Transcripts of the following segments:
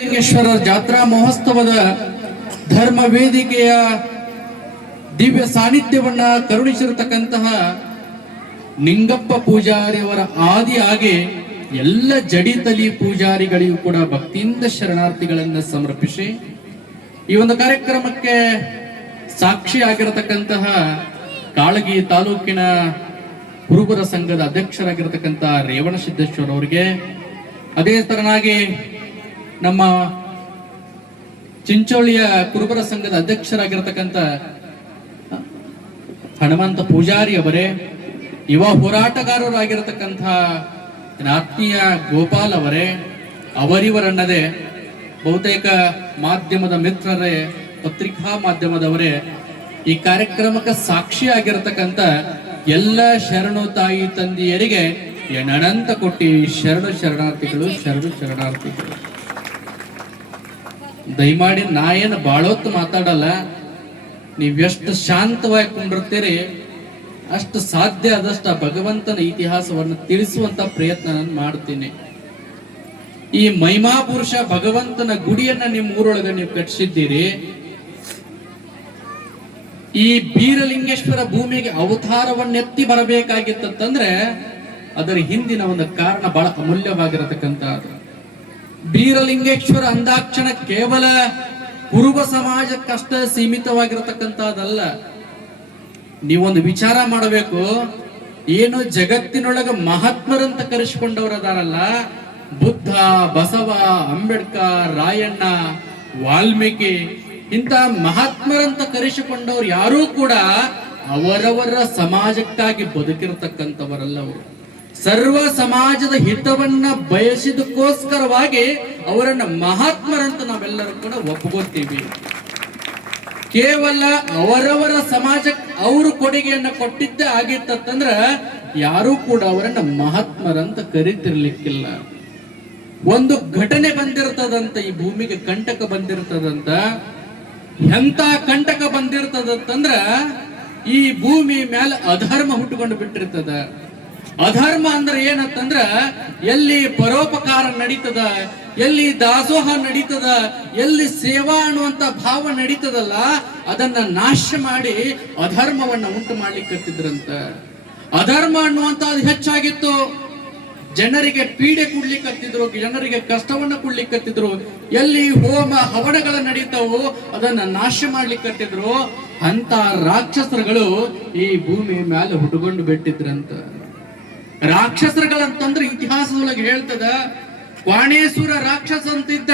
ಲಿಂಗೇಶ್ವರ ಜಾತ್ರಾ ಮಹೋತ್ಸವದ ಧರ್ಮ ವೇದಿಕೆಯ ದಿವ್ಯ ಸಾನ್ನಿಧ್ಯವನ್ನ ಕರುಣಿಸಿರತಕ್ಕಂತಹ ನಿಂಗಪ್ಪ ಪೂಜಾರಿಯವರ ಆದಿಯಾಗಿ ಎಲ್ಲ ಜಡಿತಲಿ ಪೂಜಾರಿಗಳಿಗೂ ಕೂಡ ಭಕ್ತಿಯಿಂದ ಶರಣಾರ್ಥಿಗಳನ್ನು ಸಮರ್ಪಿಸಿ ಈ ಒಂದು ಕಾರ್ಯಕ್ರಮಕ್ಕೆ ಸಾಕ್ಷಿಯಾಗಿರತಕ್ಕಂತಹ ಕಾಳಗಿ ತಾಲೂಕಿನ ಕುರುಬರ ಸಂಘದ ಅಧ್ಯಕ್ಷರಾಗಿರತಕ್ಕಂತಹ ರೇವಣಸಿದ್ದೇಶ್ವರ ಅವರಿಗೆ, ಅದೇ ತರನಾಗಿ ನಮ್ಮ ಚಿಂಚೋಳಿಯ ಕುರುಬರ ಸಂಘದ ಅಧ್ಯಕ್ಷರಾಗಿರತಕ್ಕಂಥ ಹನುಮಂತ ಪೂಜಾರಿ ಅವರೇ, ಯುವ ಹೋರಾಟಗಾರರಾಗಿರತಕ್ಕಂಥ ಆತ್ಮೀಯ ಗೋಪಾಲ್ ಅವರೇ, ಅವರಿವರನ್ನದೇ ಬಹುತೇಕ ಮಾಧ್ಯಮದ ಮಿತ್ರರೇ, ಪತ್ರಿಕಾ ಮಾಧ್ಯಮದವರೇ, ಈ ಕಾರ್ಯಕ್ರಮಕ್ಕೆ ಸಾಕ್ಷಿಯಾಗಿರತಕ್ಕಂಥ ಎಲ್ಲ ಶರಣು ತಾಯಿ ತಂದೆಯರಿಗೆ ಅನಂತ ಕೊಟ್ಟಿ ಶರಣಾರ್ಥಿಗಳು. ದಯಮಾಡಿ ನಾ ಏನು ಬಾಳೊತ್ತು ಮಾತಾಡಲ್ಲ, ನೀವೆಷ್ಟು ಶಾಂತವಾಗಿ ಕೊಂಡಿರ್ತೀರಿ ಅಷ್ಟು ಸಾಧ್ಯ ಆದಷ್ಟು ಆ ಭಗವಂತನ ಇತಿಹಾಸವನ್ನು ತಿಳಿಸುವಂತ ಪ್ರಯತ್ನ ನಾನು ಮಾಡ್ತೀನಿ. ಈ ಮಹಿಮಾ ಪುರುಷ ಭಗವಂತನ ಗುಡಿಯನ್ನ ನಿಮ್ಮ ಊರೊಳಗೆ ನೀವು ಕಟ್ಟಿಸಿದ್ದೀರಿ. ಈ ಬೀರಲಿಂಗೇಶ್ವರ ಭೂಮಿಗೆ ಅವತಾರವನ್ನೆತ್ತಿ ಬರಬೇಕಾಗಿತ್ತಂದ್ರೆ ಅದರ ಹಿಂದಿನ ಒಂದು ಕಾರಣ ಬಹಳ ಅಮೂಲ್ಯವಾಗಿರತಕ್ಕಂಥದ್ದು. ಬೀರಲಿಂಗೇಶ್ವರ ಅಂದಾಕ್ಷಣ ಕೇವಲ ಕುರುಬ ಸಮಾಜಕ್ಕಷ್ಟ ಸೀಮಿತವಾಗಿರತಕ್ಕಂಥದ್ದಲ್ಲ. ನೀವೊಂದು ವಿಚಾರ ಮಾಡಬೇಕು, ಏನು ಜಗತ್ತಿನೊಳಗ ಮಹಾತ್ಮರಂತ ಕರೆಸಿಕೊಂಡವರದಾರಲ್ಲ, ಬುದ್ಧ, ಬಸವ, ಅಂಬೇಡ್ಕರ್, ರಾಯಣ್ಣ, ವಾಲ್ಮೀಕಿ, ಇಂಥ ಮಹಾತ್ಮರಂತ ಕರೆಸಿಕೊಂಡವ್ರು ಯಾರೂ ಕೂಡ ಅವರವರ ಸಮಾಜಕ್ಕಾಗಿ ಬದುಕಿರತಕ್ಕಂಥವರಲ್ಲ. ಅವರು ಸರ್ವ ಸಮಾಜದ ಹಿತವನ್ನ ಬಯಸಿದಕ್ಕೋಸ್ಕರವಾಗಿ ಅವರನ್ನ ಮಹಾತ್ಮರಂತ ನಾವೆಲ್ಲರೂ ಕೂಡ ಒಪ್ಕೋತೀವಿ. ಕೇವಲ ಅವರವರ ಸಮಾಜಕ್ಕೆ ಅವರು ಕೊಡುಗೆಯನ್ನ ಕೊಟ್ಟಿದ್ದೇ ಆಗಿತ್ತಂದ್ರ ಯಾರೂ ಕೂಡ ಅವರನ್ನ ಮಹಾತ್ಮರಂತ ಕರೀತಿರ್ಲಿಕ್ಕಿಲ್ಲ. ಒಂದು ಘಟನೆ ಬಂದಿರ್ತದಂತ, ಈ ಭೂಮಿಗೆ ಕಂಟಕ ಬಂದಿರ್ತದಂತ. ಎಂತ ಕಂಟಕ ಬಂದಿರ್ತದಂತಂದ್ರ ಈ ಭೂಮಿ ಮೇಲೆ ಅಧರ್ಮ ಹುಟ್ಟುಕೊಂಡು ಬಿಟ್ಟಿರ್ತದ. ಅಧರ್ಮ ಅಂದ್ರೆ ಏನಂತಂದ್ರ ಎಲ್ಲಿ ಪರೋಪಕಾರ ನಡೀತದ, ಎಲ್ಲಿ ದಾಸೋಹ ನಡೀತದ, ಎಲ್ಲಿ ಸೇವಾ ಅನ್ನುವಂತ ಭಾವ ನಡೀತದಲ್ಲ, ಅದನ್ನ ನಾಶ ಮಾಡಿ ಅಧರ್ಮವನ್ನ ಉಂಟು ಮಾಡ್ಲಿಕ್ಕತ್ತಿದ್ರಂತ. ಅಧರ್ಮ ಅನ್ನುವಂತ ಹೆಚ್ಚಾಗಿತ್ತು. ಜನರಿಗೆ ಪೀಡೆ ಕೊಡ್ಲಿಕ್ಕತ್ತಿದ್ರು, ಜನರಿಗೆ ಕಷ್ಟವನ್ನ ಕೊಡ್ಲಿಕ್ಕತ್ತಿದ್ರು. ಎಲ್ಲಿ ಹೋಮ ಹವನಗಳ ನಡೀತಾವೋ ಅದನ್ನ ನಾಶ ಮಾಡ್ಲಿಕ್ಕತ್ತಿದ್ರು. ಅಂತ ರಾಕ್ಷಸರುಗಳು ಈ ಭೂಮಿ ಮೇಲೆ ಹುಟ್ಟುಕೊಂಡು ಬಿಟ್ಟಿದ್ರಂತ. ರಾಕ್ಷಸರುಗಳಂತಂದ್ರೆ ಇತಿಹಾಸದೊಳಗೆ ಹೇಳ್ತದ, ಕ್ವಾಣೇಶ್ವರ ರಾಕ್ಷಸ ಅಂತಿದ್ದ.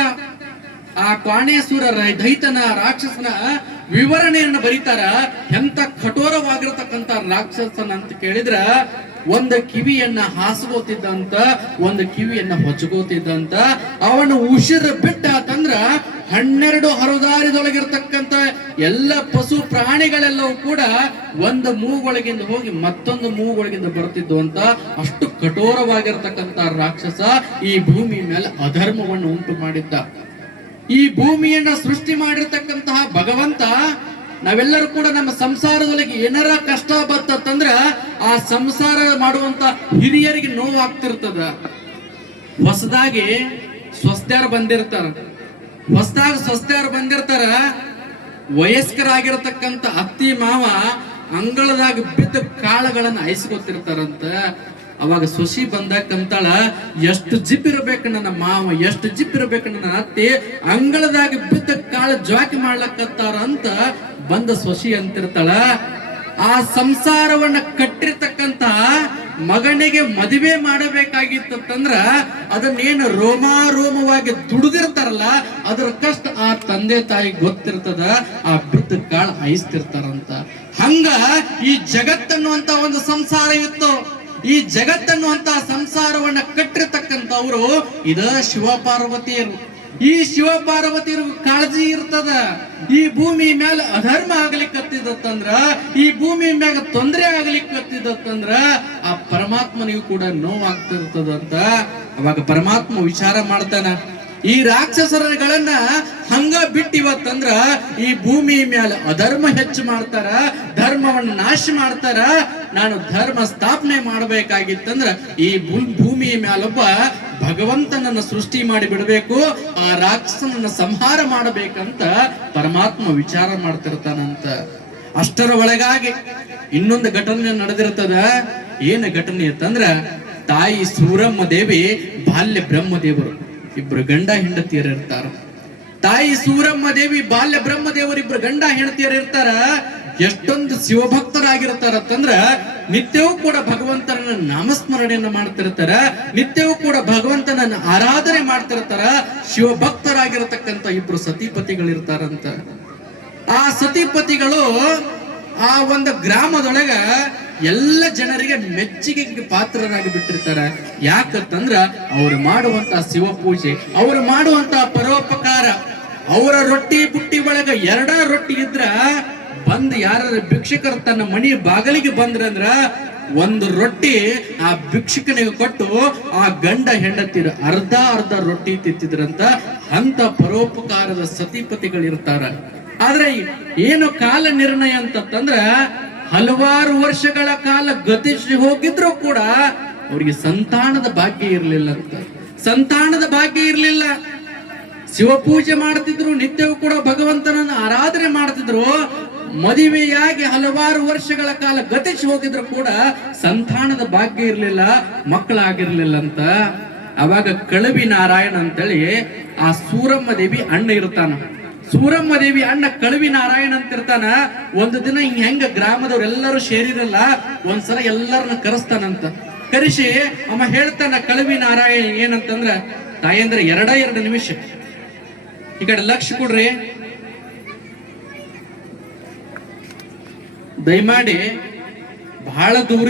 ಆ ಕ್ವಾಣೇಶ್ವರ ದೈತನ ರಾಕ್ಷಸನ ವಿವರಣೆಯನ್ನು ಬರೀತಾರ. ಎಂತ ಕಠೋರವಾಗಿರತಕ್ಕಂತ ರಾಕ್ಷಸನ ಅಂತ ಕೇಳಿದ್ರ, ಒಂದು ಕಿವಿಯನ್ನ ಹಾಸ್ಕೋತಿದ್ದಂತ, ಒಂದು ಕಿವಿಯನ್ನ ಹೊಚ್ಕೋತಿದ್ದಂತ. ಅವನು ಉಸಿರು ಬಿಟ್ಟ ಅಂತಂದ್ರ 12 ಹರದಾರಿದೊಳಗಿರ್ತಕ್ಕಂಥ ಎಲ್ಲ ಪಶು ಪ್ರಾಣಿಗಳೆಲ್ಲವೂ ಕೂಡ ಒಂದು ಮೂಗೊಳಗಿಂದ ಹೋಗಿ ಮತ್ತೊಂದು ಮೂಗೊಳಗಿಂದ ಬರ್ತಿದ್ವು ಅಂತ. ಅಷ್ಟು ಕಠೋರವಾಗಿರ್ತಕ್ಕಂಥ ರಾಕ್ಷಸ ಈ ಭೂಮಿ ಮೇಲೆ ಅಧರ್ಮವನ್ನು ಉಂಟು ಮಾಡಿದ್ದ. ಈ ಭೂಮಿಯನ್ನ ಸೃಷ್ಟಿ ಮಾಡಿರ್ತಕ್ಕಂತಹ ಭಗವಂತ ನಾವೆಲ್ಲರೂ ಕೂಡ ನಮ್ಮ ಸಂಸಾರದೊಳಗೆ ಏನಾರ ಕಷ್ಟ ಬರ್ತಂದ್ರ ಆ ಸಂಸಾರ ಮಾಡುವಂತ ಹಿರಿಯರಿಗೆ ನೋವಾಗ್ತಿರ್ತದ. ಹೊಸದಾಗಿ ಸ್ವಸ್ಥ್ಯಾರು ಬಂದಿರ್ತಾರ. ವಯಸ್ಕರಾಗಿರತಕ್ಕಂತ ಅತ್ತಿ ಮಾವ ಅಂಗಳದಾಗ ಬಿದ್ದ ಕಾಳುಗಳನ್ನ ಐಸ್ಕೊತಿರ್ತಾರಂತ. ಅವಾಗ ಸೊಸಿ ಬಂದಾಕಂತಾಳ, ಎಷ್ಟು ಜಿಪ್ ಇರಬೇಕು ನನ್ನ ಮಾವ, ಎಷ್ಟು ಜಿಪ್ ಇರಬೇಕು ನನ್ನ ಅತ್ತಿ, ಅಂಗಳದಾಗ ಬಿದ್ದ ಕಾಳು ಜ್ವಾಕಿ ಮಾಡ್ಲಕ್ಕತ್ತಾರ ಅಂತ ಬಂದ ಸೊಸಿ ಅಂತಿರ್ತಾಳ. ಆ ಸಂಸಾರವನ್ನ ಕಟ್ಟಿರ್ತಕ್ಕಂತ ಮಗನಿಗೆ ಮದುವೆ ಮಾಡಬೇಕಾಗಿತ್ತಂದ್ರ ಅದನ್ನೇನು ರೋಮಾರೋಮವಾಗಿ ದುಡಿದಿರ್ತಾರಲ್ಲ, ಅದ್ರ ಕಷ್ಟ ಆ ತಂದೆ ತಾಯಿ ಗೊತ್ತಿರ್ತದ. ಆ ಬಿದ್ದ ಕಾಳು ಐಸ್ತಿರ್ತಾರಂತ. ಹಂಗ ಈ ಜಗತ್ತನ್ನುವಂತ ಒಂದು ಸಂಸಾರ ಇತ್ತು. ಈ ಜಗತ್ತನ್ನುವಂತ ಸಂಸಾರವನ್ನ ಕಟ್ಟಿರ್ತಕ್ಕಂಥವ್ರು ಇದ ಶಿವಪಾರ್ವತಿಯರು. ಈ ಶಿವಪಾರ್ವತಿಯರು ಕಾಳಜಿ ಇರ್ತದ. ಈ ಭೂಮಿ ಮೇಲೆ ಅಧರ್ಮ ಆಗ್ಲಿಕ್ಕತ್ತಿದತ್ತಂದ್ರ, ಈ ಭೂಮಿ ಮ್ಯಾಗ ತೊಂದರೆ ಆಗ್ಲಿಕ್ಕತ್ತಿದತ್ತಂದ್ರ ಆ ಪರಮಾತ್ಮನಿಗೂ ಕೂಡ ನೋವಾಗ್ತಿರ್ತದಂತ. ಅವಾಗ ಪರಮಾತ್ಮ ವಿಚಾರ ಮಾಡ್ತಾನ, ಈ ರಾಕ್ಷಸರುಗಳನ್ನ ಹಂಗ ಬಿಟ್ಟಿವತ್ತಂದ್ರ ಈ ಭೂಮಿ ಮೇಲೆ ಅಧರ್ಮ ಹೆಚ್ಚು ಮಾಡ್ತಾರ, ಧರ್ಮವನ್ನು ನಾಶ ಮಾಡ್ತಾರ. ನಾನು ಧರ್ಮ ಸ್ಥಾಪನೆ ಮಾಡಬೇಕಾಗಿತ್ತಂದ್ರ ಈ ಭೂಮಿಯ ಮೇಲೊಬ್ಬ ಭಗವಂತನನ್ನ ಸೃಷ್ಟಿ ಮಾಡಿ ಬಿಡಬೇಕು, ಆ ರಾಕ್ಷಸನನ್ನ ಸಂಹಾರ ಮಾಡಬೇಕಂತ ಪರಮಾತ್ಮ ವಿಚಾರ ಮಾಡ್ತಿರ್ತಾನಂತ. ಅಷ್ಟರ ಒಳಗಾಗಿ ಇನ್ನೊಂದು ಘಟನೆ ನಡೆದಿರ್ತದ. ಏನ ಘಟನೆ ಅಂತಂದ್ರ, ತಾಯಿ ಸೂರಮ್ಮ ದೇವಿ ಬಾಲ್ಯ ಬ್ರಹ್ಮದೇವರು ಇಬ್ರು ಗಂಡ ಹೆಂಡತಿಯರು ಇರ್ತಾರ. ತಾಯಿ ಸೂರಮ್ಮ ದೇವಿ ಬಾಲ್ಯ ಬ್ರಹ್ಮದೇವರು ಇಬ್ರು ಗಂಡ ಹೆಂಡತಿಯರು ಇರ್ತಾರ. ಎಷ್ಟೊಂದು ಶಿವಭಕ್ತರಾಗಿರ್ತಾರಂತಂದ್ರ ನಿತ್ಯವೂ ಕೂಡ ಭಗವಂತನ ನಾಮಸ್ಮರಣೆಯನ್ನ ಮಾಡ್ತಿರ್ತಾರ, ನಿತ್ಯವೂ ಕೂಡ ಭಗವಂತನನ್ನ ಆರಾಧನೆ ಮಾಡ್ತಿರ್ತಾರ. ಶಿವಭಕ್ತರಾಗಿರತಕ್ಕಂತ ಇಬ್ರು ಸತಿಪತಿಗಳಿರ್ತಾರಂತ. ಆ ಸತಿಪತಿಗಳು ಆ ಒಂದು ಗ್ರಾಮದೊಳಗ ಎಲ್ಲ ಜನರಿಗೆ ಮೆಚ್ಚುಗೆಗೆ ಪಾತ್ರರಾಗಿ ಬಿಟ್ಟಿರ್ತಾರೆ. ಯಾಕಂತಂದ್ರ ಅವ್ರು ಮಾಡುವಂತ ಶಿವಪೂಜೆ, ಅವ್ರು ಮಾಡುವಂತ ಪರೋಪಕಾರ, ಅವರ ರೊಟ್ಟಿ ಬುಟ್ಟಿ ಒಳಗ 2 ರೊಟ್ಟಿ ಇದ್ರ ಬಂದ್ ಯಾರ ಭಿಕ್ಷಕರು ತನ್ನ ಮನಿ ಬಾಗಿಲಿಗೆ ಬಂದ್ರಂದ್ರ 1 ರೊಟ್ಟಿ ಆ ಭಿಕ್ಷಕನಿಗೆ ಕೊಟ್ಟು ಆ ಗಂಡ ಹೆಂಡತಿರು ಅರ್ಧ ರೊಟ್ಟಿ ತಿಂತಿದ್ರಂತ. ಅಂತ ಪರೋಪಕಾರದ ಸತಿಪತಿಗಳಿರ್ತಾರ. ಆದ್ರೆ ಏನು ಕಾಲ ನಿರ್ಣಯ ಅಂತಂದ್ರ ಹಲವಾರು ವರ್ಷಗಳ ಕಾಲ ಗತಿಸಿ ಹೋಗಿದ್ರು ಕೂಡ ಅವ್ರಿಗೆ ಸಂತಾನದ ಭಾಗ್ಯ ಇರ್ಲಿಲ್ಲ ಅಂತ. ಸಂತಾನದ ಭಾಗ್ಯ ಇರ್ಲಿಲ್ಲ. ಶಿವಪೂಜೆ ಮಾಡ್ತಿದ್ರು, ನಿತ್ಯವೂ ಕೂಡ ಭಗವಂತನನ್ನ ಆರಾಧನೆ ಮಾಡ್ತಿದ್ರು. ಮದುವೆಯಾಗಿ ಹಲವಾರು ವರ್ಷಗಳ ಕಾಲ ಗತಿಸಿ ಹೋಗಿದ್ರು ಕೂಡ ಸಂತಾನದ ಭಾಗ್ಯ ಇರ್ಲಿಲ್ಲ, ಮಕ್ಕಳಾಗಿರ್ಲಿಲ್ಲ ಅಂತ. ಅವಾಗ ಕಳವಿ ನಾರಾಯಣ ಅಂತೇಳಿ ಆ ಸೂರಮ್ಮ ದೇವಿ ಅಣ್ಣ ಇರ್ತಾನ. ಸೂರಮ್ಮ ದೇವಿ ಅಣ್ಣ ಕಳವಿ ನಾರಾಯಣ ಅಂತ ಇರ್ತಾನ. ಒಂದು ದಿನ ಹೆಂಗ ಗ್ರಾಮದವ್ರೆಲ್ಲರೂ ಸೇರಿರಲ್ಲ, ಒಂದ್ಸಲ ಎಲ್ಲರನ್ನ ಕರೆಸ್ತಾನಂತ. ಕರೆಸಿ ಅಮ್ಮ ಹೇಳ್ತಾನ ಕಳವಿ ನಾರಾಯಣ ಏನಂತಂದ್ರ, ತಾಯಂದ್ರ 2 ನಿಮಿಷ ಈ ಕಡೆ ಲಕ್ಷ ಕೊಡ್ರಿ, ದಯಮಾಡಿ ಬಹಳ ದೂರ